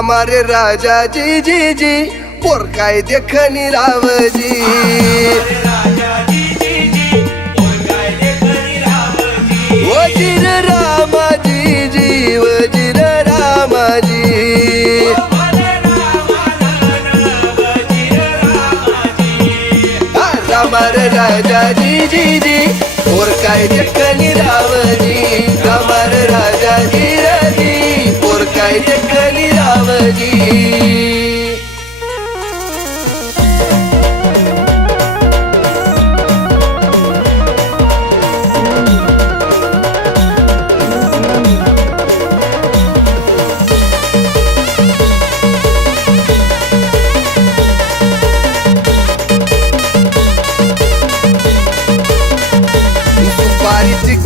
हमारे राजा जी जी जी पोर काय देखनी रावजी वजीर रामाजी जी वजीर रामाजी हमारे राजा जी जी जी पोर काय देखनी रावजी हमारे राजा जी राजी पोर काय देखनी रावजी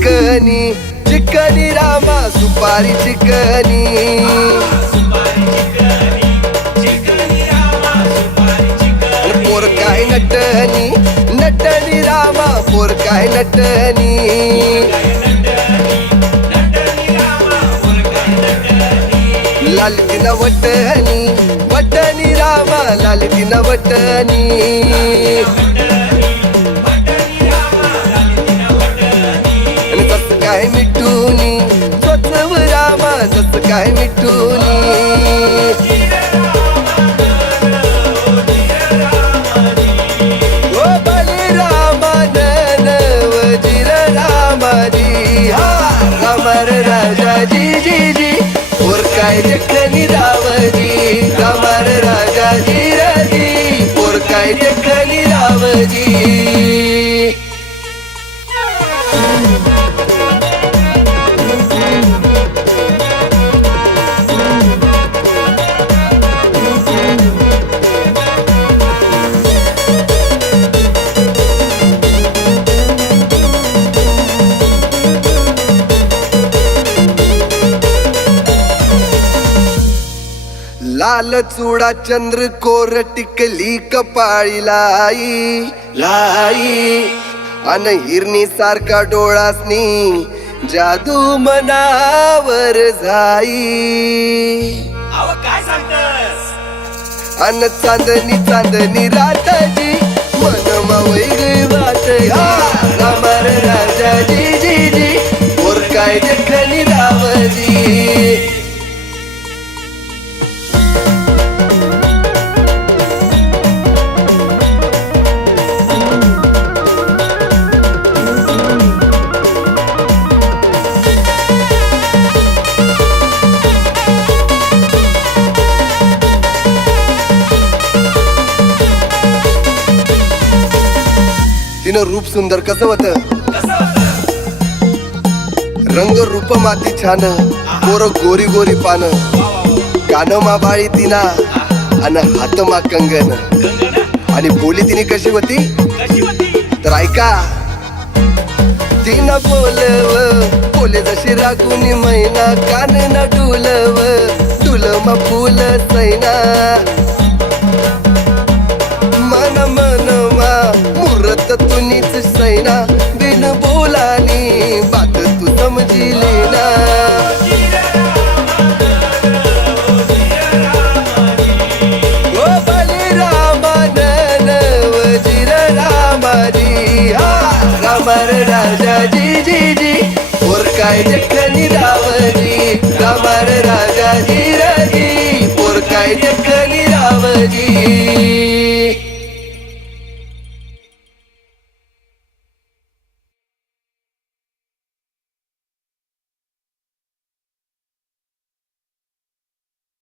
चिकनी चिकनी रामा सुपारी चिकनी पोर काय नटनी नटनी रामा पोर काय नटनी लाल तिना वटनी वटनी रामा लाल तिना वटनी काय मिठूनी स्वच्छ रामा जस काय मिठूनी ओ बली रामा नन वजीर रामाजी हा अमर राजा जी जी जी और काय देखनी रावजी अमर राजा जी राजी और काय देखनी रावजी लाल चुडा चंद्र कोर टिकली कपाळी लाई लाई अन हिरणी सारखा डोळासनी जादू मनावर जाई काय सांगतस अन चांदणी चांदणी राताची मन वेगळी वाट अमर राजा जी जी जी और काय देखनी रावजी तिनं रूप सुंदर कसं होत रंग रूप माती छान पोर गोरी गोरी पान कान मा बाळी तिना अन हात मा कंगन आणि बोली तिने कशी होती तर ऐका तिनं बोले जशी रागुनी मैना कान न डुल मा फुल सैना मन मन मा मुरत तुनीच सैना बिन बोलानी बात तू समजी लेना ओ बली रामा नन वजीर रामाजी हा अमर राजा जी जी जी और काय देखनी रावजी अमर राजा जी राजी और काय देखनी रावजी